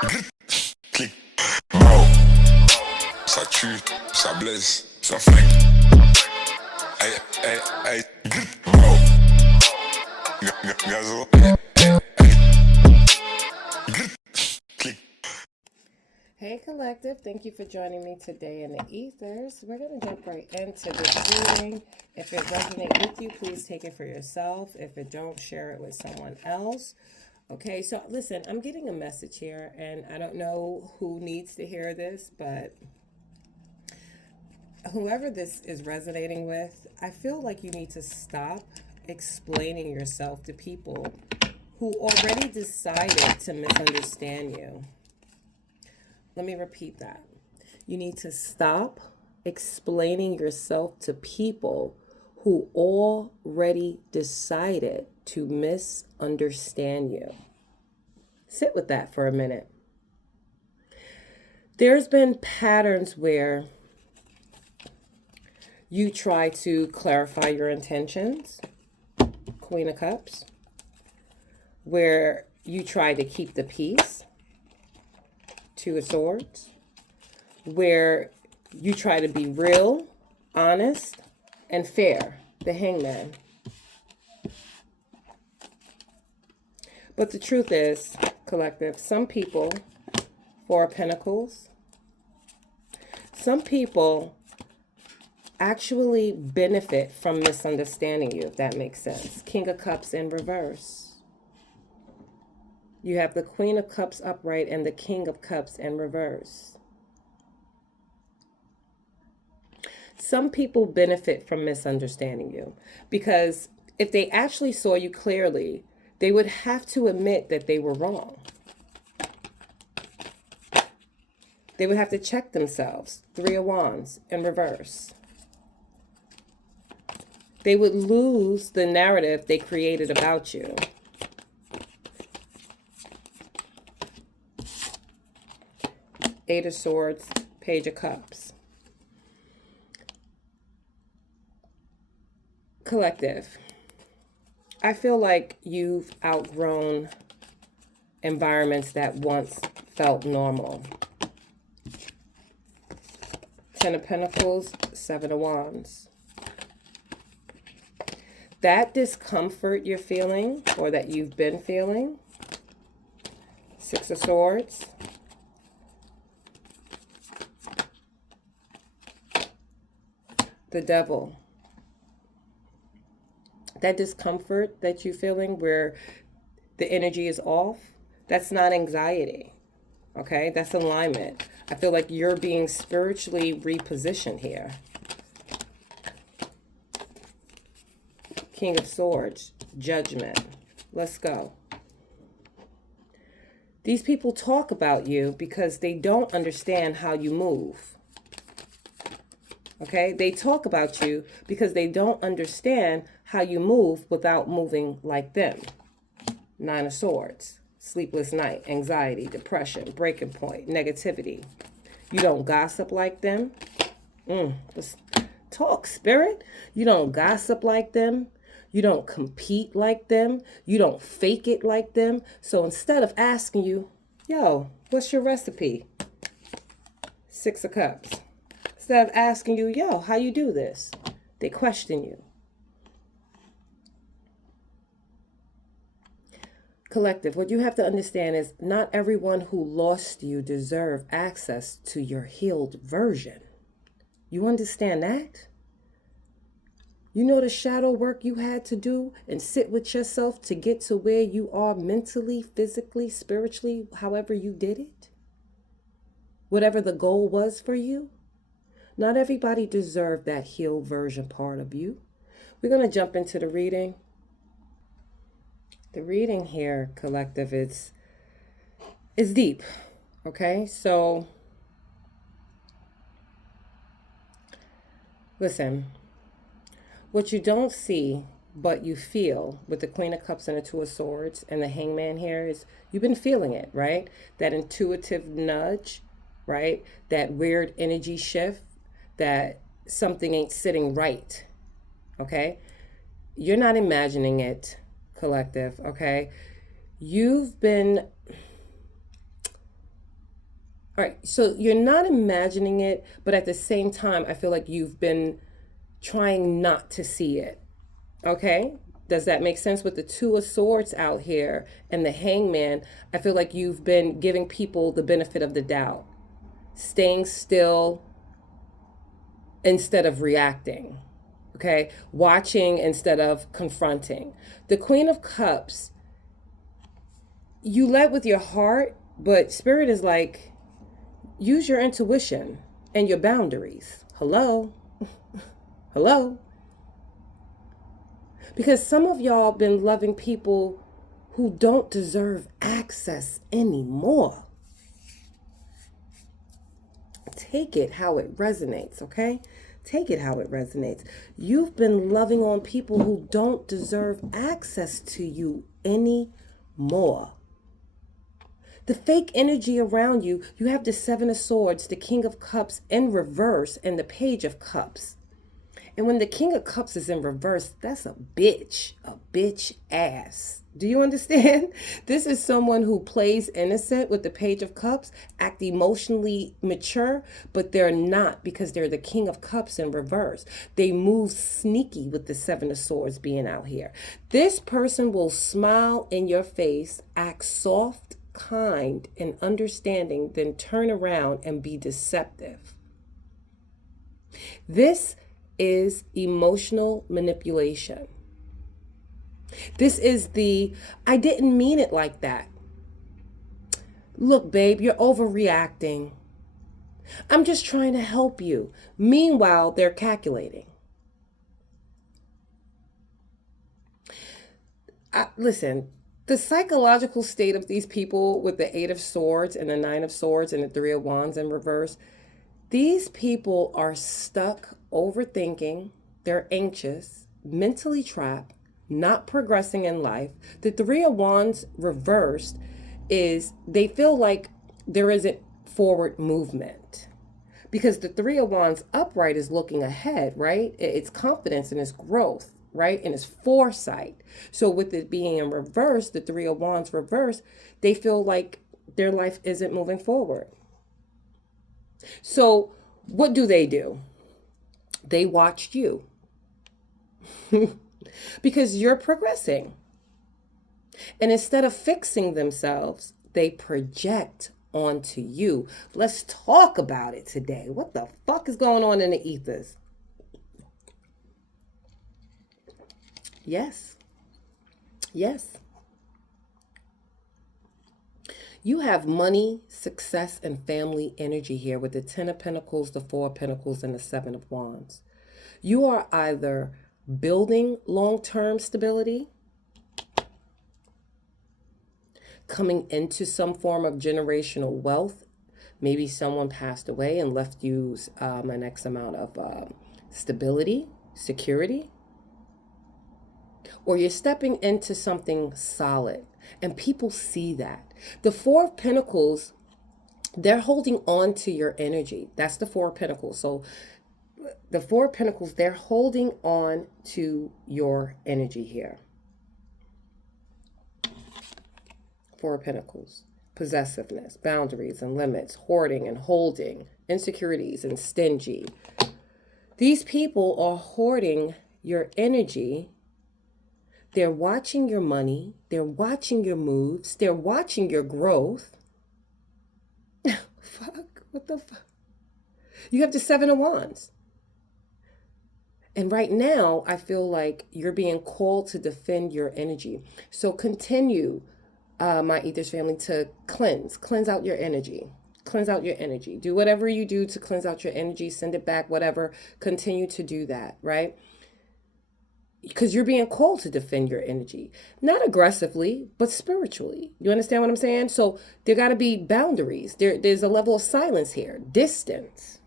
Clic, mao, ça tue, ça blesse, ça flingue. Aïe, aïe, aïe, mao, gazo, clic. Hey Collective, thank you for joining me today in the ethers. We're going to jump right into this reading. If it resonates with you, please take it for yourself. If it don't, share it with someone else. Okay, so listen, I'm getting a message here, and I don't know who needs to hear this, but whoever this is resonating with, I feel like you need to stop explaining yourself to people who already decided to misunderstand you. Let me repeat that. You need to stop explaining yourself to people who already decided to misunderstand you. Sit with that for a minute. There's been patterns where you try to clarify your intentions, Queen of Cups, where you try to keep the peace, Two of Swords, where you try to be real, honest, and fair, the Hangman. But the truth is, Collective, some people, Four of Pentacles, some people actually benefit from misunderstanding you, if that makes sense. King of Cups in reverse. You have the Queen of Cups upright and the King of Cups in reverse. Some people benefit from misunderstanding you because if they actually saw you clearly, they would have to admit that they were wrong. They would have to check themselves. Three of Wands in reverse. They would lose the narrative they created about you. Eight of Swords, Page of Cups. Collective, I feel like you've outgrown environments that once felt normal. Ten of Pentacles, Seven of Wands. That discomfort you're feeling, or that you've been feeling, Six of Swords, the Devil. That discomfort that you're feeling where the energy is off, that's not anxiety, okay? That's alignment. I feel like you're being spiritually repositioned here. King of Swords, Judgment. Let's go. These people talk about you because they don't understand how you move. Okay? They talk about you because they don't understand how you move without moving like them. Nine of Swords, sleepless night, anxiety, depression, breaking point, negativity. You don't gossip like them. Let's talk, spirit. You don't gossip like them. You don't compete like them. You don't fake it like them. So instead of asking you, yo, what's your recipe? Six of Cups. Instead of asking you, yo, how you do this? They question you. Collective, what you have to understand is not everyone who lost you deserve access to your healed version. You understand that? You know the shadow work you had to do and sit with yourself to get to where you are mentally, physically, spiritually, however you did it? Whatever the goal was for you? Not everybody deserved that healed version part of you. We're going to jump into the reading. The reading here, Collective, is deep, okay? So, listen, what you don't see, but you feel with the Queen of Cups and the Two of Swords and the Hangman here is you've been feeling it, right? That intuitive nudge, right? That weird energy shift, that something ain't sitting right, okay? You're not imagining it, Collective, okay? You've been All right, so you're not imagining it, but at the same time, I feel like you've been trying not to see it. Okay? Does that make sense? With the Two of Swords out here and the Hangman, I feel like you've been giving people the benefit of the doubt, staying still instead of reacting. Okay? Watching instead of confronting. The Queen of Cups, you led with your heart, but Spirit is like, use your intuition and your boundaries. Hello? Hello? Because some of y'all been loving people who don't deserve access anymore. Take it how it resonates, okay? Take it how it resonates. You've been loving on people who don't deserve access to you anymore. The fake energy around you, you have the Seven of Swords, the King of Cups in reverse, and the Page of Cups. And when the King of Cups is in reverse, that's a bitch ass. Do you understand? This is someone who plays innocent with the Page of Cups, act emotionally mature, but they're not, because they're the King of Cups in reverse. They move sneaky with the Seven of Swords being out here. This person will smile in your face, act soft, kind, and understanding, then turn around and be deceptive. This is emotional manipulation. This is the, I didn't mean it like that. Look, babe, you're overreacting. I'm just trying to help you. Meanwhile, they're calculating. Listen, the psychological state of these people with the Eight of Swords and the Nine of Swords and the Three of Wands in reverse, these people are stuck overthinking, they're anxious, mentally trapped, not progressing in life. The Three of Wands reversed is they feel like there isn't forward movement, because the Three of Wands upright is looking ahead, right? It's confidence and it's growth, right? And it's foresight. So with it being in reverse, the Three of Wands reverse, they feel like their life isn't moving forward. So what do? They watched you because you're progressing. And instead of fixing themselves, they project onto you. Let's talk about it today. What the fuck is going on in the ethers? Yes. Yes. You have money, success, and family energy here with the Ten of Pentacles, the Four of Pentacles, and the Seven of Wands. You are either building long-term stability, coming into some form of generational wealth. Maybe someone passed away and left you an X amount of stability, security. Or you're stepping into something solid, and people see that. The Four of Pentacles, they're holding on to your energy. That's the Four of Pentacles. So the Four of Pentacles, they're holding on to your energy here. Four of Pentacles, possessiveness, boundaries and limits, hoarding and holding, insecurities and stingy. These people are hoarding your energy. They're watching your money. They're watching your moves. They're watching your growth. Fuck, what the fuck? You have the Seven of Wands. And right now, I feel like you're being called to defend your energy. So continue, my Ethers family, to cleanse out your energy. Cleanse out your energy. Do whatever you do to cleanse out your energy. Send it back, whatever. Continue to do that, right? Because you're being called to defend your energy, not aggressively, but spiritually. You understand what I'm saying? So there got to be boundaries. There's a level of silence here, distance.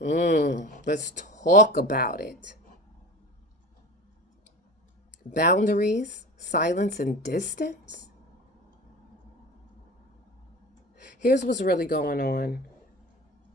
Let's talk about it. Boundaries, silence, and distance. Here's what's really going on,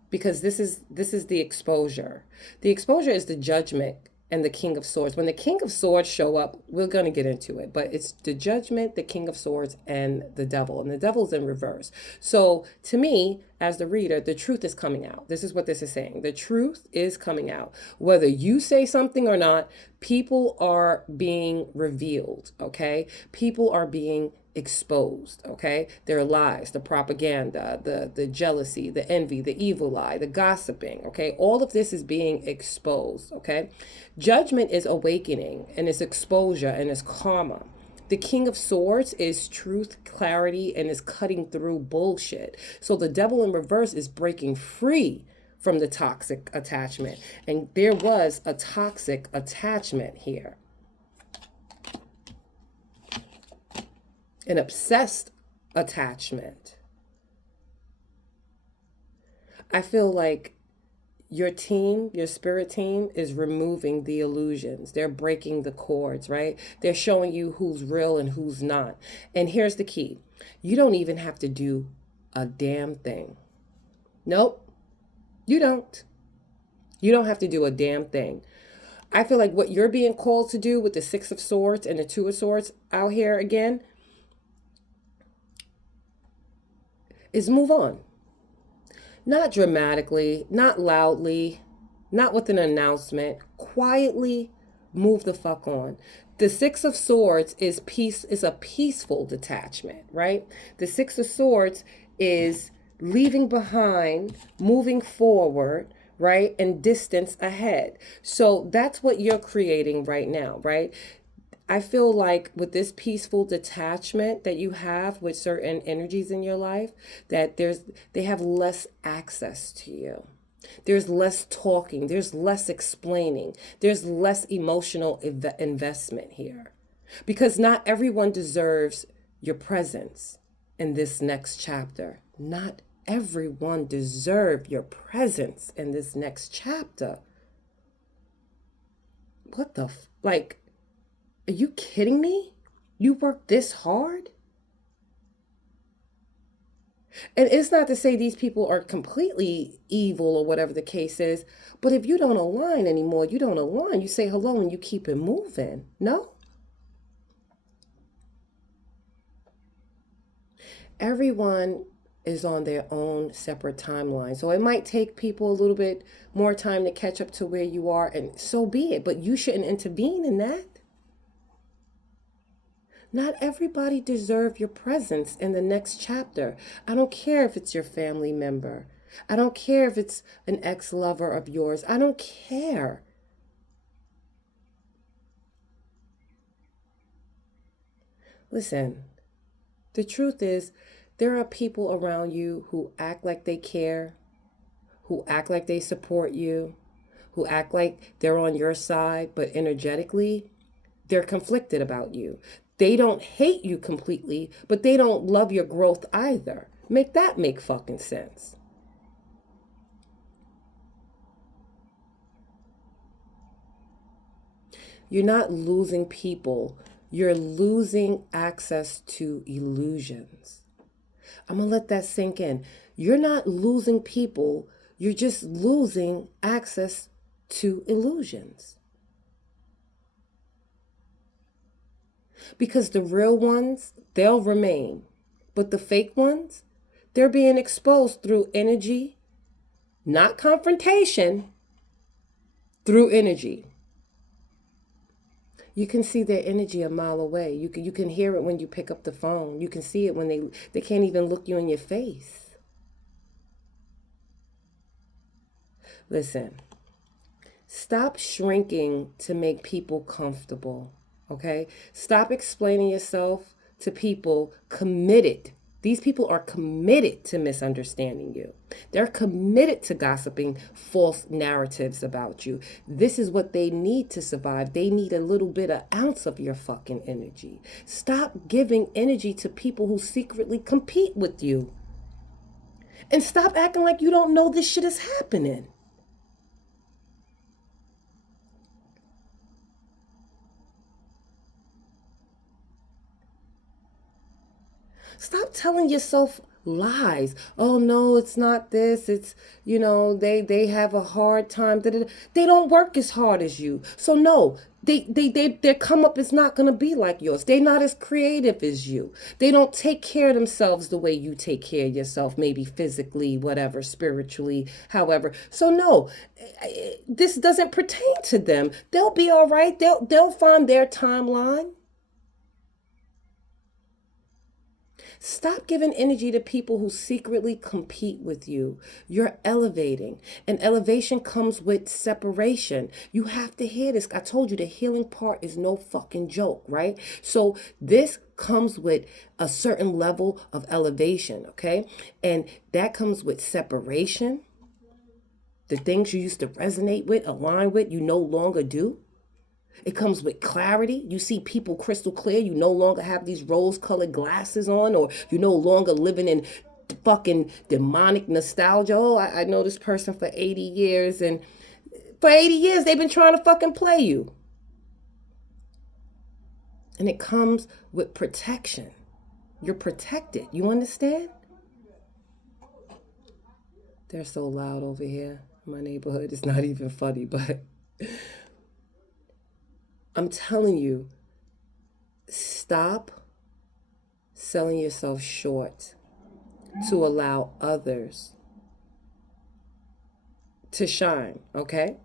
because this is the exposure. The exposure is the judgment and the King of Swords. When the King of Swords show up, we're going to get into it, but it's the Judgment, the King of Swords, and the Devil. And the Devil's in reverse. So to me, as the reader, the truth is coming out. This is what this is saying. The truth is coming out. Whether you say something or not, people are being revealed, okay? People are being exposed, okay? Their lies, the propaganda, the jealousy, the envy, the evil eye, the gossiping, okay? All of this is being exposed, okay? Judgment is awakening, and it's exposure, and it's karma. The King of Swords is truth, clarity, and is cutting through bullshit. So the Devil in reverse is breaking free from the toxic attachment. And there was a toxic attachment here. An obsessed attachment. I feel like your team, your spirit team, is removing the illusions. They're breaking the cords, right? They're showing you who's real and who's not. And here's the key. You don't even have to do a damn thing. Nope, you don't. You don't have to do a damn thing. I feel like what you're being called to do with the Six of Swords and the Two of Swords out here again is move on. Not dramatically, not loudly, not with an announcement. Quietly move the fuck on. The Six of Swords is a peaceful detachment, right? The Six of Swords is leaving behind, moving forward, right? And distance ahead. So that's what you're creating right now, right? I feel like with this peaceful detachment that you have with certain energies in your life, that they have less access to you. There's less talking, there's less explaining, there's less emotional investment here. Because not everyone deserves your presence in this next chapter. Not everyone deserves your presence in this next chapter. What the like, are you kidding me? You worked this hard? And it's not to say these people are completely evil or whatever the case is, but if you don't align anymore, you don't align. You say hello and you keep it moving. No? Everyone is on their own separate timeline. So it might take people a little bit more time to catch up to where you are, and so be it. But you shouldn't intervene in that. Not everybody deserves your presence in the next chapter. I don't care if it's your family member. I don't care if it's an ex-lover of yours. I don't care. Listen, the truth is, there are people around you who act like they care, who act like they support you, who act like they're on your side, but energetically, they're conflicted about you. They don't hate you completely, but they don't love your growth either. Make that make fucking sense. You're not losing people. You're losing access to illusions. I'm going to let that sink in. You're not losing people. You're just losing access to illusions. Because the real ones, they'll remain. But the fake ones, they're being exposed through energy, not confrontation, through energy. You can see their energy a mile away. You can hear it when you pick up the phone. You can see it when they can't even look you in your face. Listen, stop shrinking to make people comfortable. Okay? Stop explaining yourself to people committed. These people are committed to misunderstanding you. They're committed to gossiping false narratives about you. This is what they need to survive. They need a little bit of ounce of your fucking energy. Stop giving energy to people who secretly compete with you. And stop acting like you don't know this shit is happening. Stop telling yourself lies. Oh no, it's not this. It's, they have a hard time. They don't work as hard as you. So no, their come up is not going to be like yours. They're not as creative as you. They don't take care of themselves the way you take care of yourself, maybe physically, whatever, spiritually, however. So no, this doesn't pertain to them. They'll be all right. They'll find their timeline. Stop giving energy to people who secretly compete with you. You're elevating. And elevation comes with separation. You have to hear this. I told you the healing part is no fucking joke, right? So this comes with a certain level of elevation, okay? And that comes with separation. The things you used to resonate with, align with, you no longer do. It comes with clarity. You see people crystal clear. You no longer have these rose-colored glasses on, or you're no longer living in fucking demonic nostalgia. Oh, I know this person for 80 years, and for 80 years they've been trying to fucking play you. And it comes with protection. You're protected. You understand? They're so loud over here in my neighborhood. It's not even funny, but I'm telling you, stop selling yourself short to allow others to shine, okay?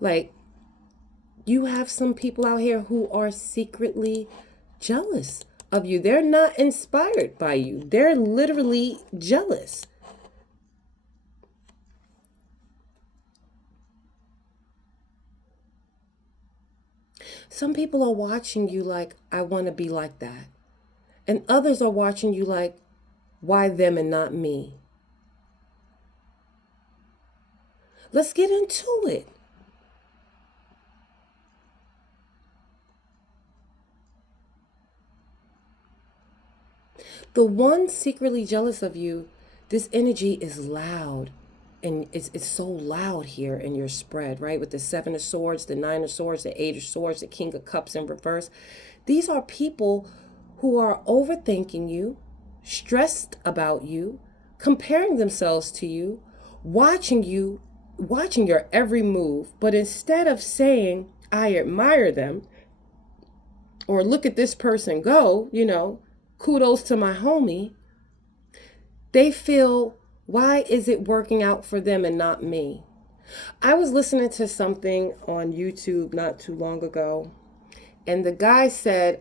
Like, you have some people out here who are secretly jealous of you. They're not inspired by you. They're literally jealous. Some people are watching you like, I want to be like that. And others are watching you like, why them and not me? Let's get into it. The one secretly jealous of you, this energy is loud. And it's so loud here in your spread, right? With the 7 of Swords, the 9 of Swords, the 8 of Swords, the King of Cups in reverse. These are people who are overthinking you, stressed about you, comparing themselves to you, watching your every move. But instead of saying, I admire them, or look at this person go, kudos to my homie, they feel, why is it working out for them and not me? I was listening to something on YouTube not too long ago, and the guy said,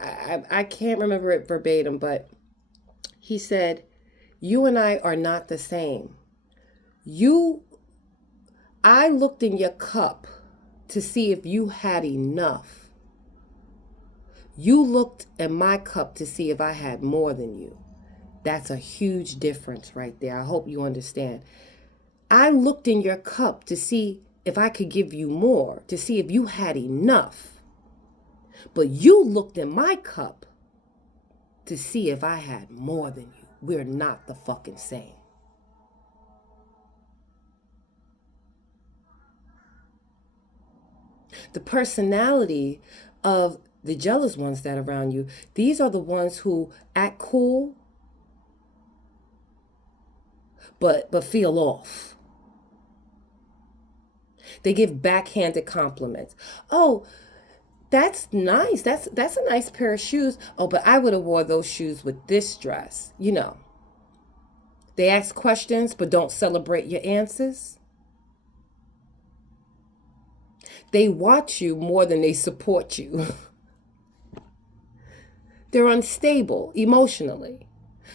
I can't remember it verbatim, but he said, you and I are not the same. I looked in your cup to see if you had enough. You looked in my cup to see if I had more than you. That's a huge difference right there. I hope you understand. I looked in your cup to see if I could give you more, to see if you had enough. But you looked in my cup to see if I had more than you. We're not the fucking same. The personality of the jealous ones that are around you, these are the ones who act cool, but feel off. They give backhanded compliments. Oh, that's nice. That's a nice pair of shoes. Oh, but I would have wore those shoes with this dress. They ask questions but don't celebrate your answers. They watch you more than they support you. They're unstable emotionally.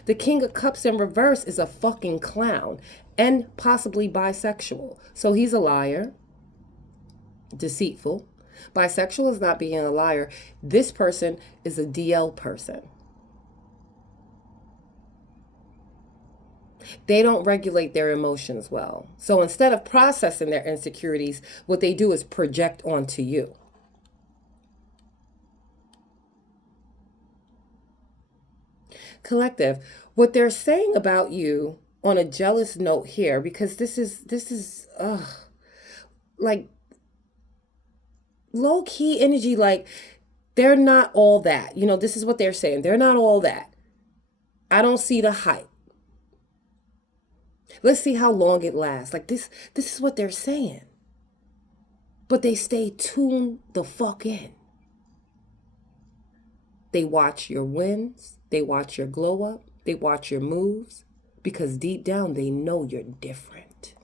The King of Cups in reverse is a fucking clown and possibly bisexual. So he's a liar, deceitful. Bisexual is not being a liar. This person is a DL person. They don't regulate their emotions well. So instead of processing their insecurities, what they do is project onto you. Collective, what they're saying about you on a jealous note here, because this is like, low key energy, like they're not all that. You know, this is what they're saying. They're not all that. I don't see the hype. Let's see how long it lasts. Like this is what they're saying. But they stay tuned the fuck in. They watch your wins. They watch your glow up. They watch your moves. Because deep down, they know you're different.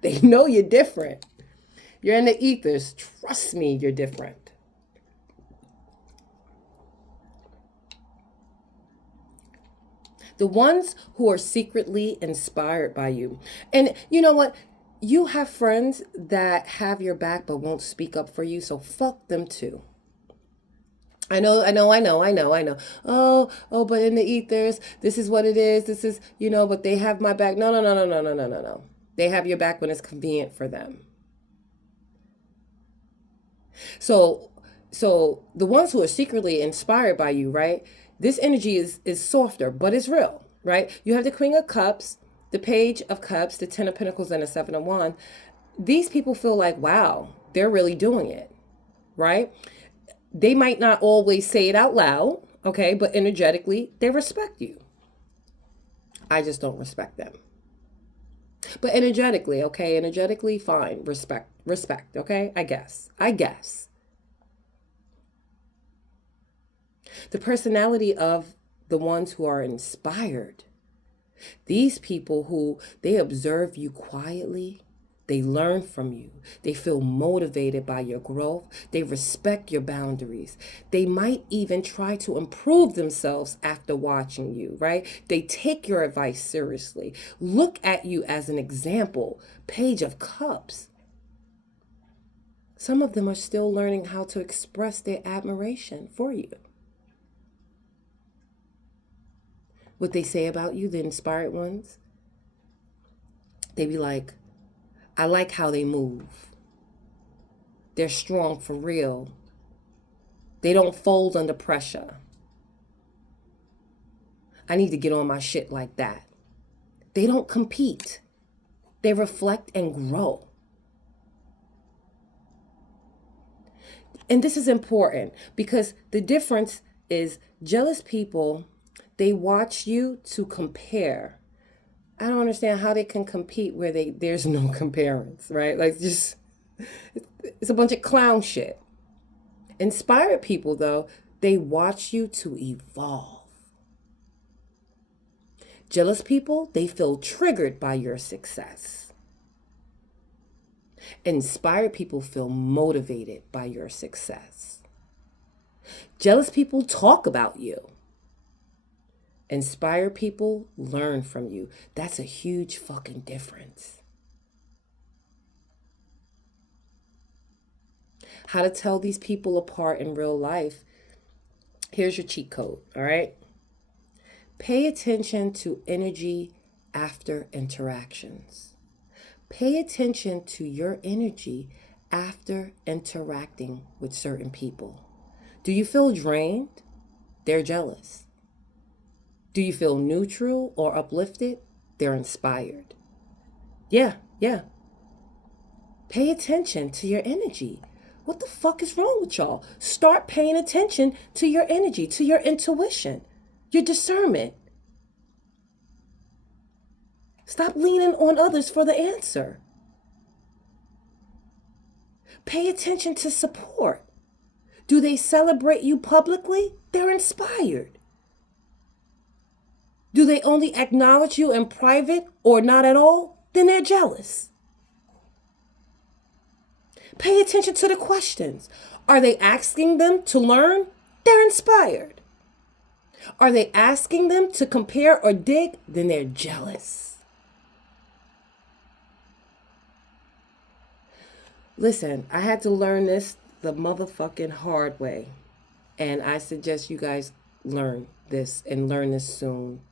They know you're different. You're in the ethers. Trust me, you're different. The ones who are secretly inspired by you. And you know what? You have friends that have your back but won't speak up for you, so fuck them too. I know. Oh, but in the ethers, this is what it is. This is, but they have my back. No. They have your back when it's convenient for them. So the ones who are secretly inspired by you, right? This energy is softer, but it's real, right? You have the Queen of Cups, the Page of Cups, the Ten of Pentacles, and the Seven of Wands. These people feel like, wow, they're really doing it, right? They might not always say it out loud, okay? But energetically, they respect you. I just don't respect them. But energetically, okay? Energetically, fine. Respect, okay? I guess. The personality of the ones who are inspired. These people who, they observe you quietly. They learn from you. They feel motivated by your growth. They respect your boundaries. They might even try to improve themselves after watching you, right? They take your advice seriously. Look at you as an example. Page of Cups. Some of them are still learning how to express their admiration for you. What they say about you, the inspired ones, they be like, I like how they move. They're strong for real. They don't fold under pressure. I need to get on my shit like that. They don't compete. They reflect and grow. And this is important because the difference is jealous people, they watch you to compare. I don't understand how they can compete where there's no comparison, right? Like it's a bunch of clown shit. Inspired people, though, they watch you to evolve. Jealous people, they feel triggered by your success. Inspired people feel motivated by your success. Jealous people talk about you. Inspired people learn from you. That's a huge fucking difference. How to tell these people apart in real life. Here's your cheat code, all right? Pay attention to energy after interactions. Pay attention to your energy after interacting with certain people. Do you feel drained? They're jealous. Do you feel neutral or uplifted? They're inspired. Yeah. Pay attention to your energy. What the fuck is wrong with y'all? Start paying attention to your energy, to your intuition, your discernment. Stop leaning on others for the answer. Pay attention to support. Do they celebrate you publicly? They're inspired. Do they only acknowledge you in private or not at all? Then they're jealous. Pay attention to the questions. Are they asking them to learn? They're inspired. Are they asking them to compare or dig? Then they're jealous. Listen, I had to learn this the motherfucking hard way. And I suggest you guys learn this and learn this soon.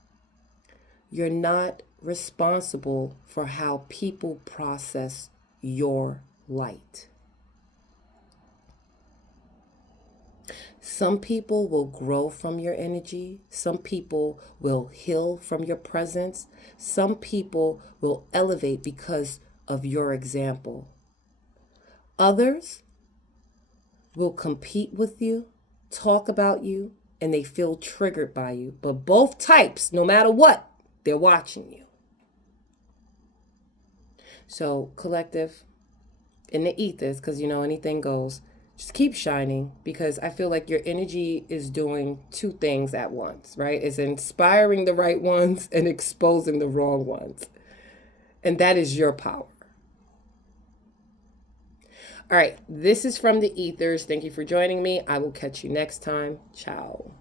You're not responsible for how people process your light. Some people will grow from your energy. Some people will heal from your presence. Some people will elevate because of your example. Others will compete with you, talk about you, and they feel triggered by you. But both types, no matter what, they're watching you. So, collective, in the ethers, because you know anything goes, just keep shining, because I feel like your energy is doing two things at once, right? It's inspiring the right ones and exposing the wrong ones. And that is your power. All right, this is from the ethers. Thank you for joining me. I will catch you next time. Ciao.